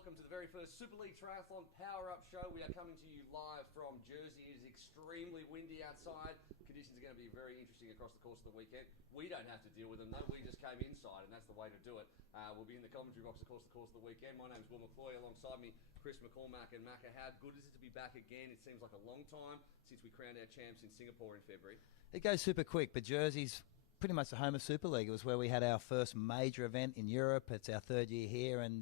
welcome to the very first Super League Triathlon Power Up Show. We are coming to you live from Jersey. It is extremely windy outside. Conditions are going to be very interesting across the course of the weekend. We don't have to deal with them though. We just came inside and that's the way to do it. We'll be in the commentary box across the course of the weekend. My name is Will McCloy. Alongside me, Chris McCormack and MACCA. How good is it to be back again? It seems like a long time since we crowned our champs in Singapore in February. It goes super quick, but Jersey's pretty much the home of Super League. It was where we had our first major event in Europe. It's our third year here, and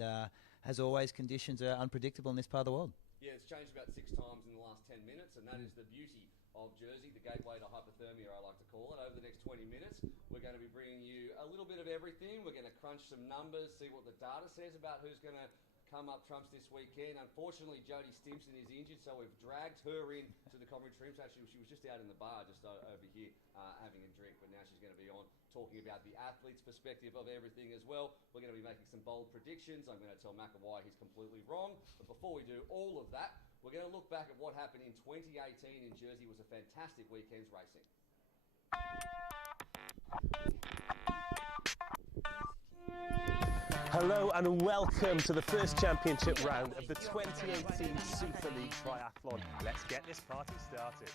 as always, conditions are unpredictable in this part of the world. Yeah, it's changed about 6 times in the last 10 minutes, and that is the beauty of Jersey, the gateway to hypothermia, I like to call it. Over the next 20 minutes, we're going to be bringing you a little bit of everything. We're going to crunch some numbers, see what the data says about who's going to come up trumps this weekend. Unfortunately, Jodie Stimpson is injured, so we've dragged her in to the commentary room. Actually, she was just out in the bar, just over here, having a drink, but now she's going to be on talking about the athlete's perspective of everything as well. We're going to be making some bold predictions. I'm going to tell MACCA why he's completely wrong. But before we do all of that, we're going to look back at what happened in 2018 in Jersey. It was a fantastic weekend's racing. Hello and welcome to the first championship round of the 2018 Super League Triathlon. Let's get this party started.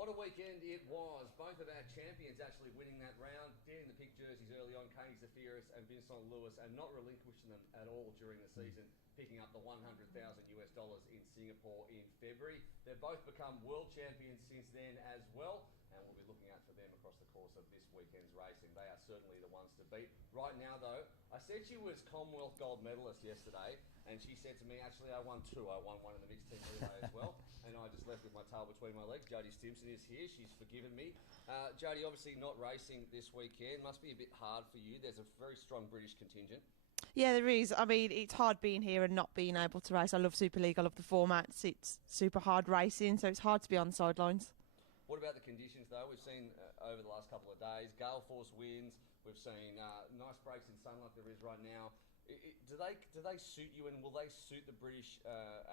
What a weekend it was. Both of our champions actually winning that round, getting the pick jerseys early on, Katie Zafiris and Vincent Lewis, and not relinquishing them at all during the season, picking up the $100,000 in Singapore in February. They've both become world champions since then as well, and we'll be looking out for them across the course of this weekend's racing. They are certainly the ones to beat. Right now though, I said she was Commonwealth gold medalist yesterday, and she said to me, actually I won 2. I won one in the mixed team relay as well, and I just left with my tail between my legs. Jodie Stimpson is here, she's forgiven me. Jodie, obviously not racing this weekend, must be a bit hard for you. There's a very strong British contingent. Yeah, there is. I mean, it's hard being here and not being able to race. I love Super League, I love the formats. It's super hard racing, so it's hard to be on the sidelines. What about the conditions though? We've seen over the last couple of days, gale force winds, we've seen nice breaks in sun like there is right now. Do they suit you, and will they suit the British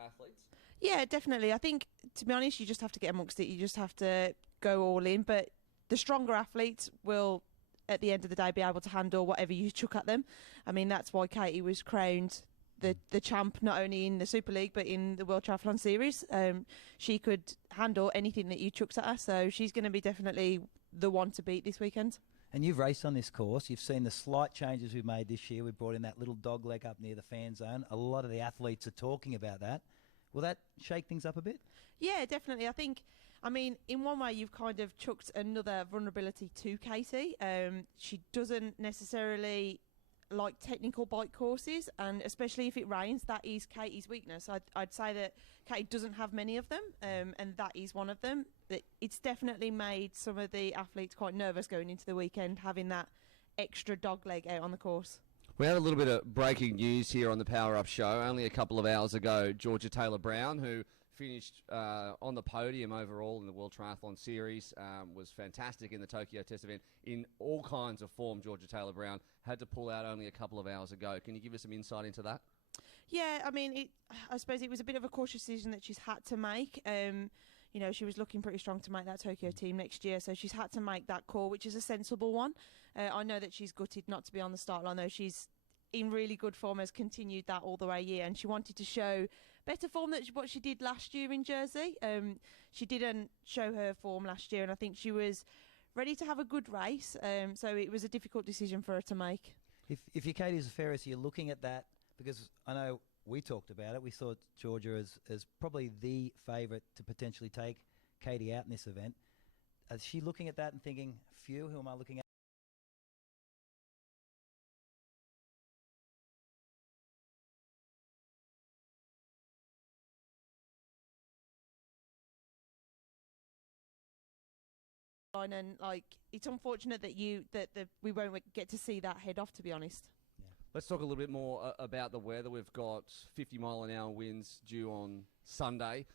athletes? Yeah, definitely. I think, to be honest, you just have to get amongst it. You just have to go all in. But the stronger athletes will, at the end of the day, be able to handle whatever you chuck at them. I mean, that's why Katie was crowned the champ, not only in the Super League but in the World Triathlon Series. She could handle anything that you chucked at her, so she's going to be definitely the one to beat this weekend. And you've raced on this course. You've seen the slight changes we've made this year. We brought in that little dog leg up near the fan zone. A lot of the athletes are talking about that. Will that shake things up a bit? Yeah, definitely. I mean, in one way, you've kind of chucked another vulnerability to Katie. She doesn't necessarily like technical bike courses, and especially if it rains, that is Katie's weakness. I'd say that Katie doesn't have many of them, and that is one of them. It's definitely made some of the athletes quite nervous going into the weekend, having that extra dog leg out on the course. We had a little bit of breaking news here on the Power Up Show. Only a couple of hours ago, Georgia Taylor-Brown, who finished on the podium overall in the World Triathlon Series, was fantastic in the Tokyo Test event. In all kinds of form, Georgia Taylor-Brown had to pull out only a couple of hours ago. Can you give us some insight into that? Yeah, I mean, I suppose it was a bit of a cautious decision that she's had to make. You know, she was looking pretty strong to make that Tokyo team next year, so she's had to make that call, which is a sensible one. I know that she's gutted not to be on the start line, though. She's in really good form, has continued that all the way here, and she wanted to show better form than what she did last year in Jersey. She didn't show her form last year, and I think she was ready to have a good race, so it was a difficult decision for her to make. If you're Katie Zaferis, you're looking at that, because I know we talked about it. We thought Georgia as probably the favourite to potentially take Katie out in this event. Is she looking at that and thinking, phew, who am I looking at? And like, it's unfortunate that we won't get to see that head off, to be honest. Let's talk a little bit more about the weather. We've got 50-mile-an-hour winds due on Sunday.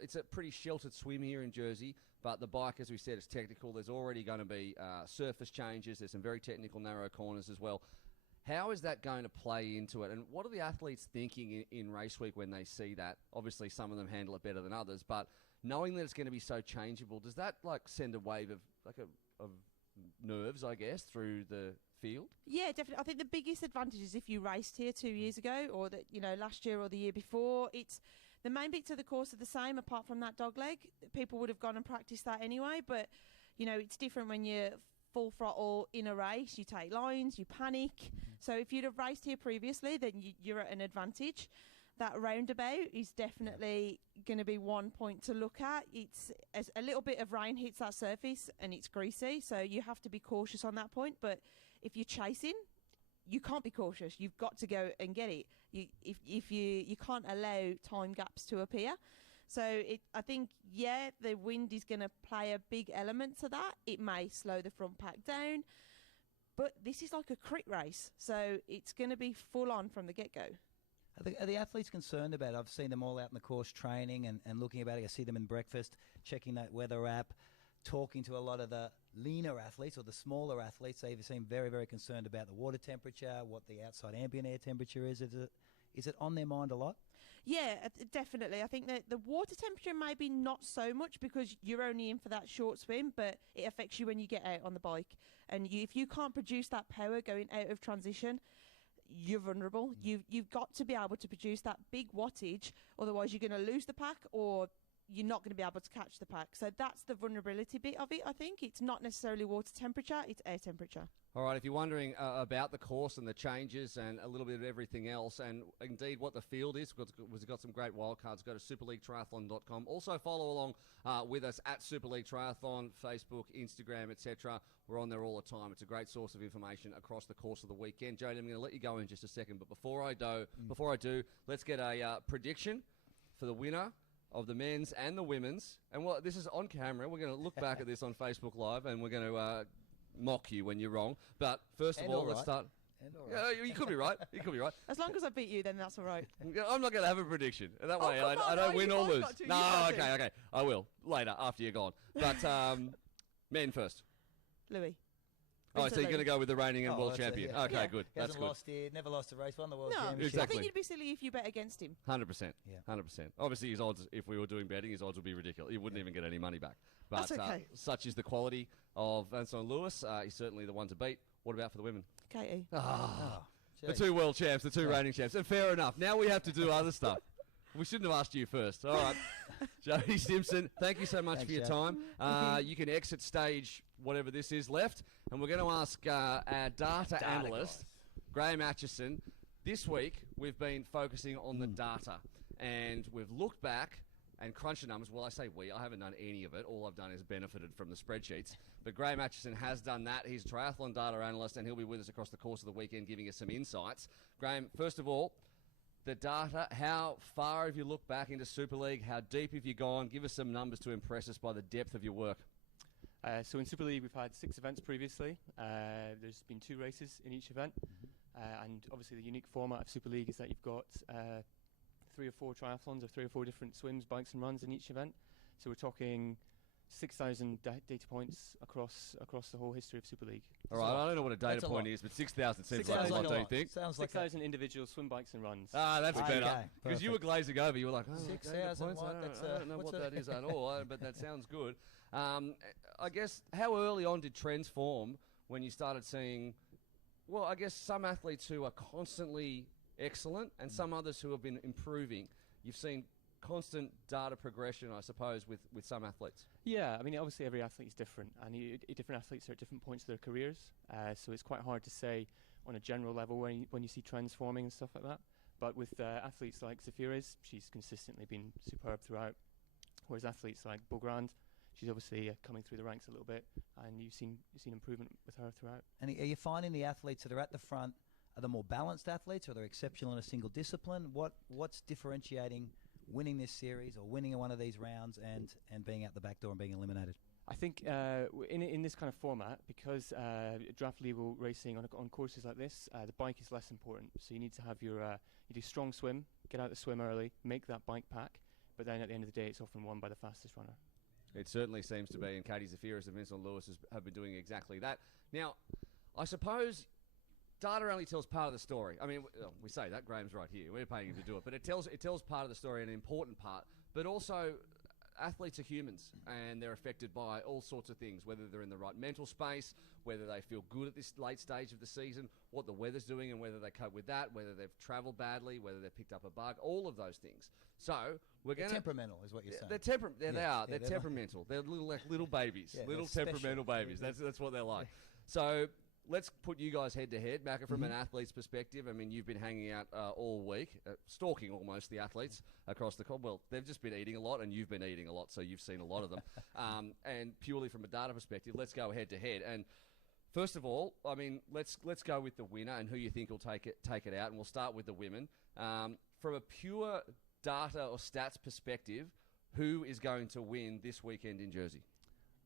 It's a pretty sheltered swim here in Jersey, but the bike, as we said, is technical. There's already going to be surface changes. There's some very technical narrow corners as well. How is that going to play into it? And what are the athletes thinking in race week when they see that? Obviously, some of them handle it better than others, but knowing that it's going to be so changeable, does that like send a wave of nerves, I guess, through the field? Yeah, definitely. I think the biggest advantage is if you raced here 2 years ago, or that, you know, last year or the year before. It's the main bits of the course are the same, apart from that dog leg. People would have gone and practiced that anyway, but you know, it's different when you're full throttle in a race. You take lines, you panic. So if you'd have raced here previously, then you're at an advantage. That roundabout is definitely going to be one point to look at. It's as a little bit of rain hits that surface and it's greasy, so you have to be cautious on that point. But if you're chasing, you can't be cautious. You've got to go and get it. You can't allow time gaps to appear. So I think, yeah, the wind is going to play a big element to that. It may slow the front pack down, but this is like a crit race, so it's going to be full on from the get-go. Are the athletes concerned about it? I've seen them all out in the course training and looking about it. I see them in breakfast, checking that weather app, talking to a lot of the leaner athletes or the smaller athletes. They seem very, very concerned about the water temperature, what the outside ambient air temperature is. Is it on their mind a lot? Yeah, definitely. I think that the water temperature maybe not so much because you're only in for that short swim, but it affects you when you get out on the bike. And if you can't produce that power going out of transition, you're vulnerable. You've got to be able to produce that big wattage, otherwise you're going to lose the pack or you're not going to be able to catch the pack. So that's the vulnerability bit of it, I think. It's not necessarily water temperature, it's air temperature. All right, if you're wondering about the course and the changes and a little bit of everything else, and indeed what the field is, we've got some great wildcards. Go to superleaguetriathlon.com. Also follow along with us at Super League Triathlon, Facebook, Instagram, etc. We're on there all the time. It's a great source of information across the course of the weekend. Jodie, I'm going to let you go in just a second, but before I do, let's get a prediction for the winner of the men's and the women's. And this is on camera. We're going to look back at this on Facebook Live, and we're going to mock you when you're wrong. But first of all, let's start. Yeah, you could be right. You could be right. As long as I beat you, then that's all right. I'm not going to have a prediction. That way I don't win or lose. No, okay. I will. Later, after you're gone. But men first. Louis. Oh, so you're going to go with the reigning and world champion. Yeah. Okay, good. He hasn't lost here, never lost a race, won the world championship. Exactly. I think you'd be silly if you bet against him. 100%. Yeah. 100%. Obviously, his odds, if we were doing betting, his odds would be ridiculous. He wouldn't even get any money back. But that's okay. Such is the quality of Vincent Lewis. He's certainly the one to beat. What about for the women? Katie. The two world champs, the two reigning champs. And fair enough. Now we have to do other stuff. We shouldn't have asked you first. All right. Jodie Simpson, thank you so much for your time. You can exit stage, whatever this is, left. And we're going to ask our data analyst, Graham Atchison. This week, we've been focusing on the data. And we've looked back and crunched the numbers. Well, I say we. I haven't done any of it. All I've done is benefited from the spreadsheets. But Graham Atchison has done that. He's a triathlon data analyst, and he'll be with us across the course of the weekend giving us some insights. Graham, first of all, the data, how far have you looked back into Super League? How deep have you gone? Give us some numbers to impress us by the depth of your work. So in Super League, we've had 6 events previously. There's been 2 races in each event. And obviously the unique format of Super League is that you've got 3 or 4 triathlons or 3 or 4 different swims, bikes and runs in each event. So we're talking 6,000 data points across the whole history of Super League. All right, I don't know what a data That's a point lot. is, but 6,000 seems like Sounds a lot, like don't you think? Sounds like 6,000 individual swim, bikes, and runs. Ah, that's Okay, better. Because you were perfect. glazing over. You were like, oh, 6,000 data points? what? I That's don't know what's what a- that is at all, but that sounds good. I guess, how early on did trends form when you started seeing, well, I guess some athletes who are constantly excellent and some others who have been improving? You've seen constant data progression, I suppose, with some athletes. Yeah, I mean, obviously every athlete is different, and different athletes are at different points of their careers. So it's quite hard to say on a general level when you see trends forming and stuff like that. But with athletes like Zafira's, she's consistently been superb throughout. Whereas athletes like Beaugrand, she's obviously coming through the ranks a little bit, and you've seen improvement with her throughout. And are you finding the athletes that are at the front are the more balanced athletes, or they're exceptional in a single discipline? What's differentiating winning this series or winning one of these rounds and being out the back door and being eliminated? I think in this kind of format, because draft legal racing on courses like this, the bike is less important. So you need to have you do strong swim, get out the swim early, make that bike pack, but then at the end of the day, it's often won by the fastest runner. It certainly seems to be, and Katie Zafiris and Vincent Lewis have been doing exactly that. Now, I suppose data only tells part of the story. I mean, we say that, Graham's right here. We're paying him to do it, but it tells part of the story, an important part. But also, athletes are humans, and they're affected by all sorts of things, whether they're in the right mental space, whether they feel good at this late stage of the season, what the weather's doing and whether they cope with that, whether they've travelled badly, whether they've picked up a bug, all of those things. So we're going to... Temperamental is what you're saying. They're temperamental. They're little babies, little temperamental babies. That's what they're like. So let's put you guys head to head, Macca, from an athlete's perspective. I mean, you've been hanging out all week, stalking almost the athletes across the well, they've just been eating a lot, and you've been eating a lot, so you've seen a lot of them. And purely from a data perspective, let's go head to head. And first of all, I mean, let's go with the winner and who you think will take it out, and we'll start with the women. From a pure data or stats perspective, who is going to win this weekend in Jersey?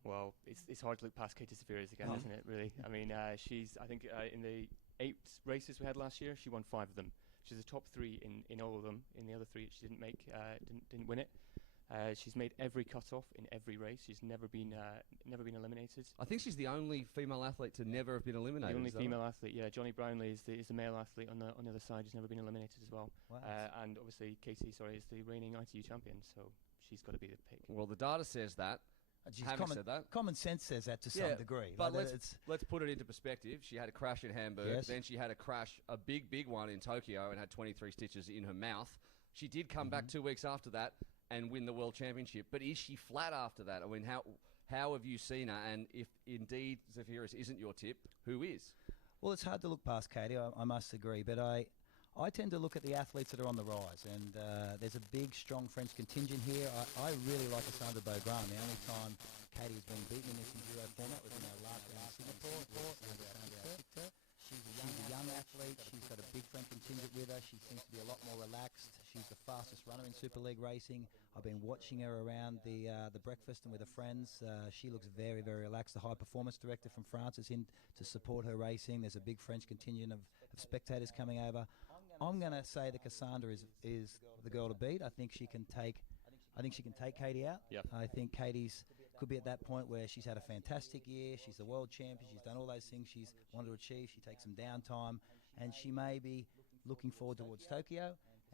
Well, it's hard to look past Katie Zafiris again, isn't it, really? I mean, I think in the 8 races we had last year, she won 5 of them. She's the top 3 in all of them. In the other 3, she didn't make, didn't win it. She's made every cut-off in every race. She's never been eliminated. I think she's the only female athlete to never have been eliminated. The only female athlete, yeah. Johnny Brownlee is the male athlete on the other side. He's never been eliminated as well. Wow. And obviously Katie, is the reigning ITU champion, so she's got to be the pick. Well, the data says that. Having said that, common sense says that to some degree. But let's put it into perspective. She had a crash in Hamburg. Yes. Then she had a big one in Tokyo and had 23 stitches in her mouth. She did come back 2 weeks after that and win the World Championship. But is she flat after that? I mean, how have you seen her? And if indeed Zafiris isn't your tip, who is? Well, it's hard to look past Katie, I must agree. But I tend to look at the athletes that are on the rise, and there's a big, strong French contingent here. I really like Cassandra Beaugrand. The only time Katie has been beaten in this enduro format was in our last round in Singapore. She's a young athlete. She's got a big French contingent with her. She seems to be a lot more relaxed. She's the fastest runner in Super League racing. I've been watching her around the breakfast and with her friends. She looks very, very relaxed. The high performance director from France is in to support her racing. There's a big French contingent of spectators coming over. I'm going to say that Cassandra is the girl to beat. I think she can take Katie out. Yep. I think Katie's could be at that point where she's had a fantastic year. She's the world champion. She's done all those things she's wanted to achieve. She takes some downtime, and she may be looking forward towards Tokyo,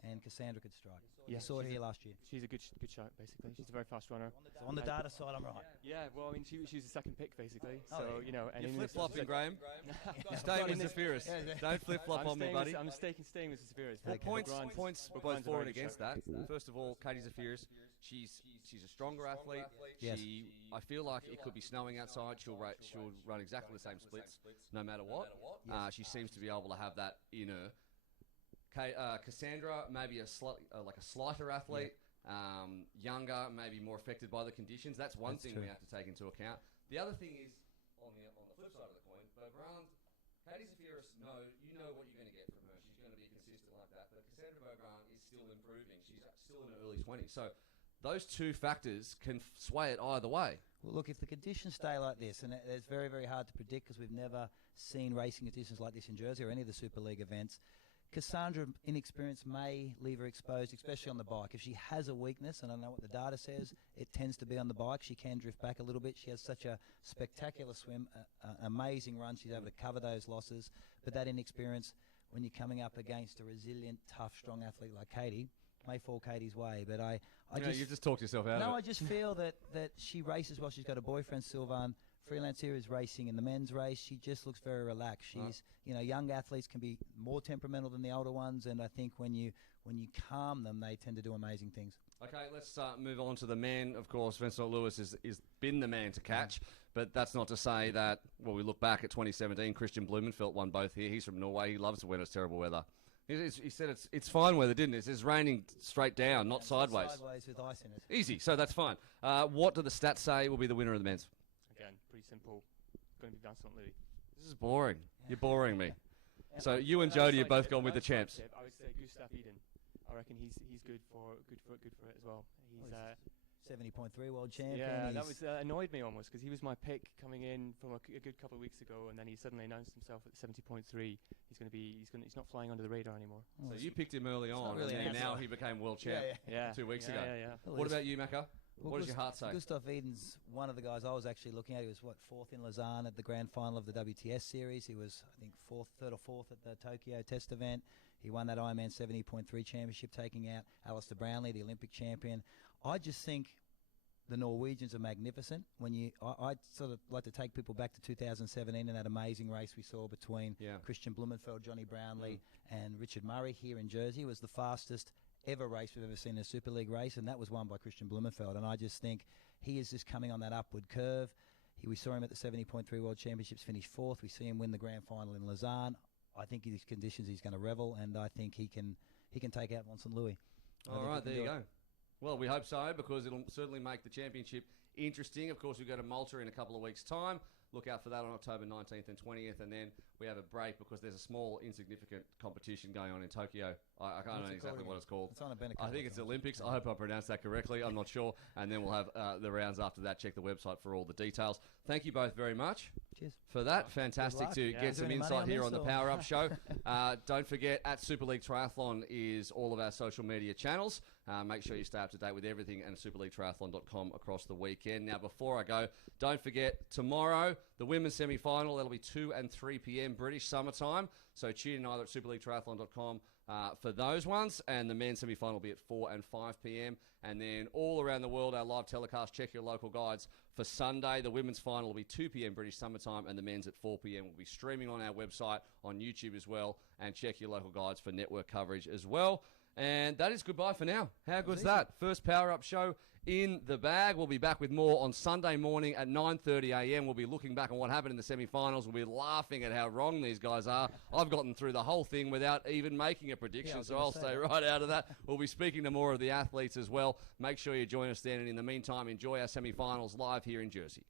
and Cassandra could strike. Yeah, You saw it here last year. She's a good shot, basically. She's a very fast runner. So on the data side, I'm right. Yeah, well, I mean, she was the second pick, basically. Oh, So, yeah. you know... And You're in this- flip-flopping, Graham. Stay Well, with in this- Zafiris. Don't flip-flop on me, buddy. I'm staying with Zafiris. Well, points Beaugrand's both a for very and good against shot. that. First of all, Katie Zafiris, she's a stronger athlete. Yes. I feel like it could be snowing outside. She'll run exactly the same splits, no matter what. She seems to be able to have that in her. Cassandra, maybe like a slighter athlete, younger, maybe more affected by the conditions. That's one thing we have to take into account. The other thing is on the flip side of the coin, Beaugrand, Katie Zafiris, you know what you're going to get from her. She's going to be consistent like that. But Cassandra Beaugrand is still improving. She's still in her early 20s. So those two factors can sway it either way. Well, look, if the conditions stay like this, and it's very, very hard to predict because we've never seen racing conditions like this in Jersey or any of the Super League events, Cassandra, inexperience, may leave her exposed, especially on the bike. If she has a weakness, and I know what the data says, it tends to be on the bike. She can drift back a little bit. She has such a spectacular swim, amazing run. She's able to cover those losses. But that inexperience, when you're coming up against a resilient, tough, strong athlete like Katie, may fall Katie's way. But I just... You just talked yourself out of it. No, I just feel that she races well. She's got a boyfriend, Sylvan. Freelance here is racing in the men's race. She just looks very relaxed. She's, young athletes can be more temperamental than the older ones, and I think when you calm them, they tend to do amazing things. Okay, let's move on to the men. Of course, Vincent Lewis is been the man to catch, but that's not to say that, well, we look back at 2017, Christian Blumenfeld won both here. He's from Norway. He loves it when it's terrible weather. He said it's fine weather, didn't it? It's raining straight down, not sideways. Sideways with ice in it. Easy, so that's fine. What do the stats say will be the winner of the men's? Again, pretty simple. It's going to be Vincent Louis. This is boring. You're boring me. So you and Jody have both gone with the champs. I would say Gustav Eden. I reckon he's good for it as well. He's 70.3 world champion. Yeah, that was annoyed me almost because he was my pick coming in from a good couple of weeks ago, and then he suddenly announced himself at 70.3. He's not flying under the radar anymore. So you picked him early on, really and now he became world champ 2 weeks ago. Well, What about you, Macca? Well, what does your heart say? Gustav Eden's one of the guys I was actually looking at. He was, fourth in Lausanne at the grand final of the WTS series. He was, I think, third or fourth at the Tokyo test event. He won that Ironman 70.3 championship, taking out Alistair Brownlee, the Olympic champion. I just think the Norwegians are magnificent. I'd sort of like to take people back to 2017 and that amazing race we saw between Christian Blumenfeld, Johnny Brownlee, and Richard Murray here in Jersey. It was the fastest ever race we've ever seen in a Super League race, and that was won by Christian Blumenfeld. And I just think he is just coming on that upward curve. We saw him at the 70.3 World Championships finish fourth. We see him win the grand final in Lausanne. I think in these conditions he's going to revel, and I think he can take out Vincent Louis. All right, there you go. Well, we hope so, because it'll certainly make the championship interesting. Of course, we go to Malta in a couple of weeks' time. Look out for that on October 19th and 20th, and then we have a break because there's a small, insignificant competition going on in Tokyo. I can't know exactly what it's called. I think it's Olympics. I hope I pronounced that correctly. I'm not sure. And then we'll have the rounds after that. Check the website for all the details. Thank you both very much. Cheers. For that. Fantastic to get some insight here on the Power Up Show. Don't forget, at Super League Triathlon is all of our social media channels. Make sure you stay up to date with everything and superleaguetriathlon.com across the weekend. Now, before I go, don't forget, tomorrow, the women's semi-final. That'll be 2 and 3 p.m. British summertime. So tune in either at superleaguetriathlon.com for those ones. And the men's semi-final will be at 4 and 5 p.m. And then all around the world, our live telecast. Check your local guides for Sunday. The women's final will be 2 p.m. British summertime, and the men's at 4 p.m. We'll be streaming on our website, on YouTube as well. And check your local guides for network coverage as well. And that is goodbye for now. How good's that? First Power Up Show in the bag. We'll be back with more on Sunday morning at 9:30 a.m. We'll be looking back on what happened in the semi-finals. We'll be laughing at how wrong these guys are. I've gotten through the whole thing without even making a prediction, so I'll stay right out of that. We'll be speaking to more of the athletes as well. Make sure you join us then. And in the meantime, enjoy our semi-finals live here in Jersey.